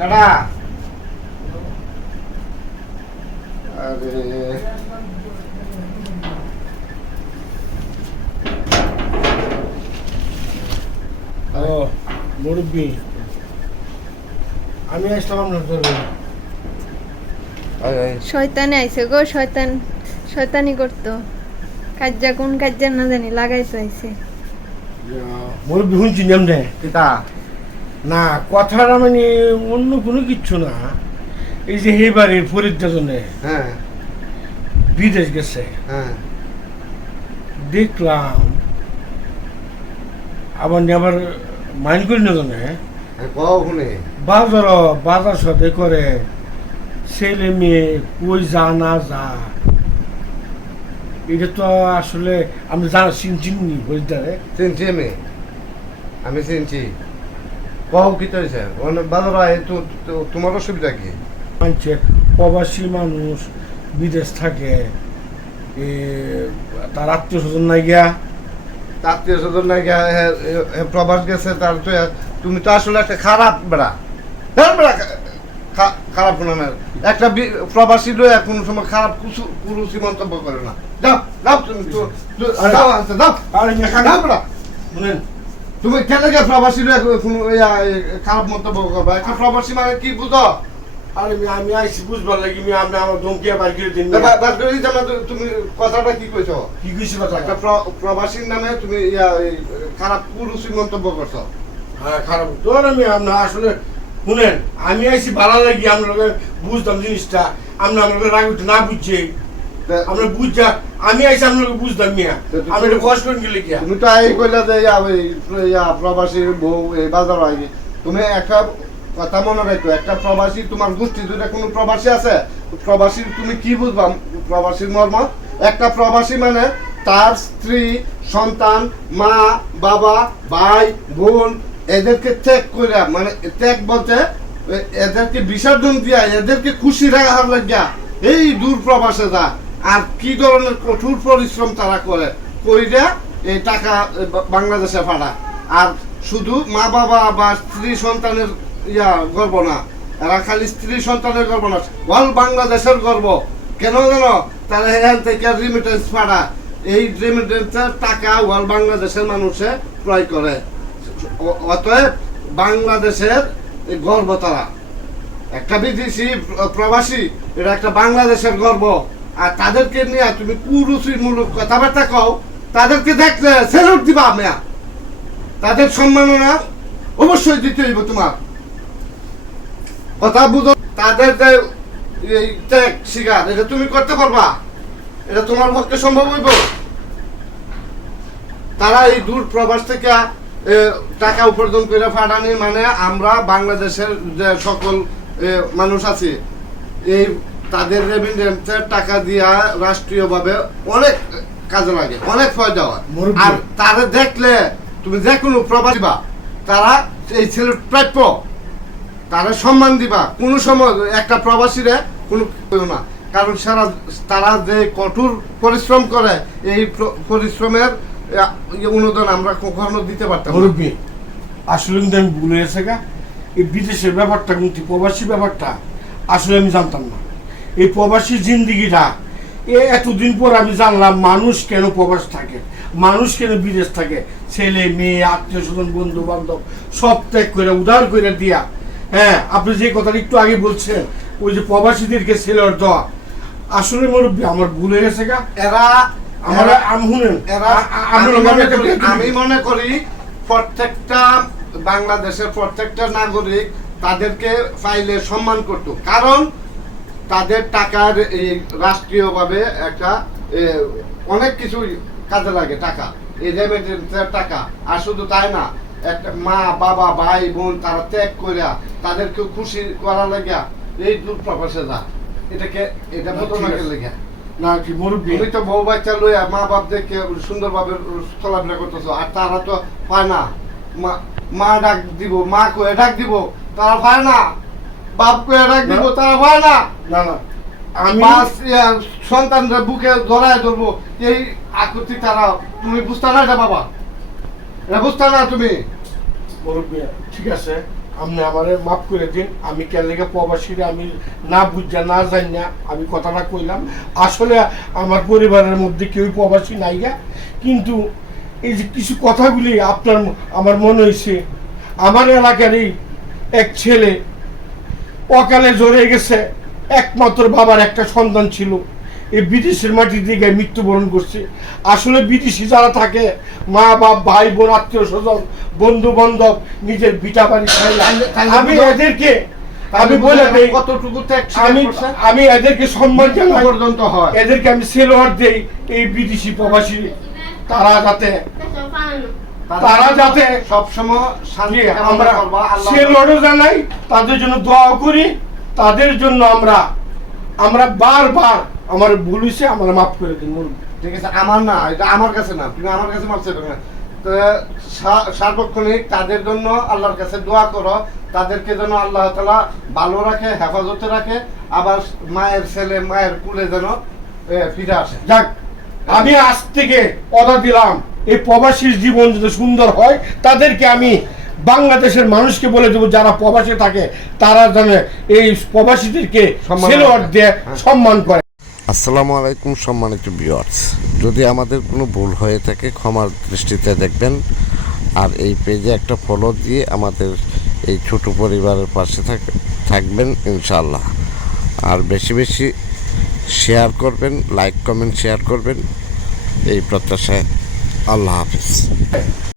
কাটা আরে ও মুরব্বী আমি আসলাম আপনার ধরবে শয়তানে আইছে গো, শয়তানি করতো। কাজ্জা কোন কাজ্জা না জানি লাগাইতো আইছে। মুরব্বী শুনছি নেমনে কিতা না কথাটা মানে অন্য কোনো কিচ্ছু না। এই যে এই বাড়ির ফরিদটা জন্য হ্যাঁ বিদেশ গেছে হ্যাঁ দেখলাম, আবার মাইন্ড করি না জানে কখনে বাজার সাথে করে ছেলে মেয়ে কই যা না যা, এটা তো আসলে আমি জানা চিনি বুঝতে চিনছি আমি চিনছি কও কি তৈছে বাজার আয় তোমার অসুবিধা কি মানছে প্রবাসী মানুষ বিদেশ থাকে, তার আত্মীয় স্বজন নাই গিয়া আত্মীয় স্বজন না প্রবাস গেছে তার তো তুমি তো আসলে একটা খারাপ বেড়া খারাপ না একটা প্রবাসী লয়ে কোনো সময় খারাপ কুরুচি মন্তব্য করে না। যাও যাও তুমি যাও আনতে যাও আরে যাও বেড়া শুনেন তুমি কেন গে প্রবাসী লয়ে কোনো খারাপ মন্তব্য করবা? একটা প্রবাসী মানে কি বুঝো? আরে আমি আইসি বুঝবার লাগি আমি আমার ধমকিয়া বার করে দিন বাদ করে দিতে তুমি কথাটা কি কইছো? কি কইছি কথা একটা প্রবাসীর নামে তুমি খারাপ কুরুচি মন্তব্য করছো। হ্যাঁ খারাপ তোর আমি আপনার আসলে শুনেন আমি আইসি ভালো লাগি আমরা বুঝতাম জিনিসটা, আমরা রাগ উঠে না বুঝছি আমরা বুঝা আমি আইসি আপনাকে বুঝতাম মিয়া আমি এটা কষ্ট করে গেলে কি তুমি তো এই কইলা যে প্রবাসী বউ এই বাজার আইনি, তুমি একটা কথা মনে রাখো, একটা প্রবাসী তোমার গোষ্ঠী যদি কোনো প্রবাসী আছে, প্রবাসী তুমি কি বুঝবা প্রবাসীর মর্ম? একটা প্রবাসী মানে তার স্ত্রী সন্তান মা বাবা ভাই বোন এদেরকে ত্যাগ করে, মানে ত্যাগ বলতে এদেরকে বিসর্জন দিয়া এদেরকে খুশি রাখার লাগিয়া এই দূর প্রবাসে যা। আর কি ধরনের কঠোর পরিশ্রম তারা করে কইরা এই টাকা বাংলাদেশে পাঠায়। আর শুধু মা বাবা বা স্ত্রী সন্তানের গর্ব না, এরা খালি স্ত্রী সন্তানের গর্ব না, অল বাংলাদেশের গর্ব। কেন জানো? তারা এখান থেকে রিমিটেন্স পাঠায়, এই রিমিটেন্সের টাকা অল বাংলাদেশের মানুষে ক্রয় করে। অতএব বাংলাদেশের গর্ব তারা। একটা বিদেশি প্রবাসী এটা একটা বাংলাদেশের গর্ব। আর তাদেরকে নিয়ে তুমি কুরুচিমূলক কথাবার্তা কও, তাদেরকে দেখলে স্যালুট দিবা মেয়া, তাদের সম্মাননা অবশ্যই দিতে হইব। তোমার কথা বুঝো, তাদের এই ত্যাগ স্বীকার এটা তুমি করতে পারবা? এটা তোমার পক্ষে সম্ভব হইব? তারা এই দূর প্রবাস থেকে টাকা উপার্জন করে পাঠানি, মানে আমরা বাংলাদেশের যে সকল মানুষ আছে এই তাদের রেমিটেন্সের টাকা দিয়া রাষ্ট্রীয়ভাবে অনেক কাজে লাগে, অনেক ফায়দা হয়। আর তারা দেখলে তুমি যে কোনো প্রবাসী বা তারা এই ছেলের প্রাপ্য, তারা সম্মান দিবা। কোনো সময় একটা প্রবাসীরে কোনো না, কারণ তারা যে কঠোর পরিশ্রম করে এই পরিশ্রমের অনুদান আমরা কখনো দিতে পারতাম না। আসলে কিন্তু আমি ভুলে গেছে গা, এই বিদেশের ব্যাপারটা কিন্তু প্রবাসী ব্যাপারটা আসলে আমি জানতাম না। এই প্রবাসী জিন্দিগিটা এতদিন পর আমি জানলাম মানুষ কেন প্রবাস থাকে, মানুষ কেন বিদেশ থাকে। ছেলে মেয়ে আত্মীয় স্বজন বন্ধু বান্ধব সব ত্যাগ করে উদার করে দিয়া। হ্যাঁ আপনি যে কথাটা একটু আগে বলছেন ওই যে প্রবাসীদেরকে ছেলের দেওয়া, আসলে আমার ভুলে গেছে গা। এরা আমি মনে করি প্রত্যেকটা বাংলাদেশের প্রত্যেকটা নাগরিক তাদেরকে ফাইলে সম্মান করত, কারণ তাদের টাকার এই রাষ্ট্রীয়ভাবে একটা অনেক কিছু কাজে লাগে টাকা, এই রেমিটেন্সের টাকা। আর শুধু তাই না, একটা মা বাবা ভাই বোন তারা ত্যাগ করে তাদেরকে খুশি করার লাগিয়া এই দূর প্রবাসে যা। এটা ঘটনাকে লেগে না কি মুরব্বী, তুমি তো বউ বাচ্চা লইয়া মা বাপ দেখে সুন্দরভাবে চলাফেরা করতেছো, আর তারা তো পায় না। মা ডাক দিব, মা কয়ে ডাক দিব, তারা পায় না। বাপ কয়ে ডাক দিব, তারা পায় না। না না আমি সন্তানরা বুকে ধরায় ধরবো, এই আকুতি তারা তুমি বুঝতে না এটা বাবা, এটা বুঝতে না তুমি। মুরব্বী ঠিক আছে, আপনি আমারে মাফ করে দিন। আমি কেন লেগে প্রবাসীরা আমি না বুঝা না জানি না আমি কথাটা কইলাম। আসলে আমার পরিবারের মধ্যে কেউ প্রবাসী নাই গা, কিন্তু এই যে কিছু কথাগুলি আপনার আমার মনে হয়েছে আমার এলাকারই এক ছেলে অকালে জ্বরে গেছে, একমাত্র বাবার একটা সন্তান ছিল, এই বিদেশের মাটি দিয়ে মৃত্যুবরণ করছে। আসলে বিদেশি যারা থাকে মা বাপ ভাই বোন আত্মীয় স্বজন বন্ধু বান্ধব নিজের বিটা বাড়ি আমি এদেরকে আমি বলে দেই কতটুকু আমি এদেরকে সম্মান জানাই পর্যন্ত হয়, এদেরকে আমি সেলোয়ার দেই। এই বিদেশি প্রবাসী তারা যাতে সবসময় শান্তি আমরা সেলোয়ারও জানাই, তাদের জন্য দোয়া করি, তাদের জন্য আমরা বারবার আমার ভুল হয়েছে আমার মাফ করে দিন। ঠিক আছে, আমার না, এটা আমার কাছে না, তুমি আমার কাছে মারছো না। তো সার্বক্ষণিক তাদের জন্য আল্লাহর কাছে দোয়া করো, তাদেরকে যেন আল্লাহ তাআলা ভালো রাখে, হেফাজতে রাখে, আবার মায়ের ছেলে মায়ের কুলে যেন ফিরে আসে। যাক, আমি আজ থেকে অর্ডার দিলাম এই প্রবাসীর জীবন যদি সুন্দর হয় তাদেরকে আমি বাংলাদেশের মানুষকে বলে দেবো যারা প্রবাসে থাকে তারা যেন এই প্রবাসীদেরকে সেলোয়ার দিয়ে সম্মান করে। আসসালামু আলাইকুম সম্মানিত ভিউয়ার্স, যদি আমাদের কোনো ভুল হয়ে থাকে ক্ষমার দৃষ্টিতে দেখবেন, আর এই পেজে একটা ফলো দিয়ে আমাদের এই ছোট পরিবারের পাশে থাকবেন ইনশাআল্লাহ। আর বেশি বেশি শেয়ার করবেন, লাইক কমেন্ট শেয়ার করবেন, এই প্রত্যাশায় আল্লাহ হাফিজ।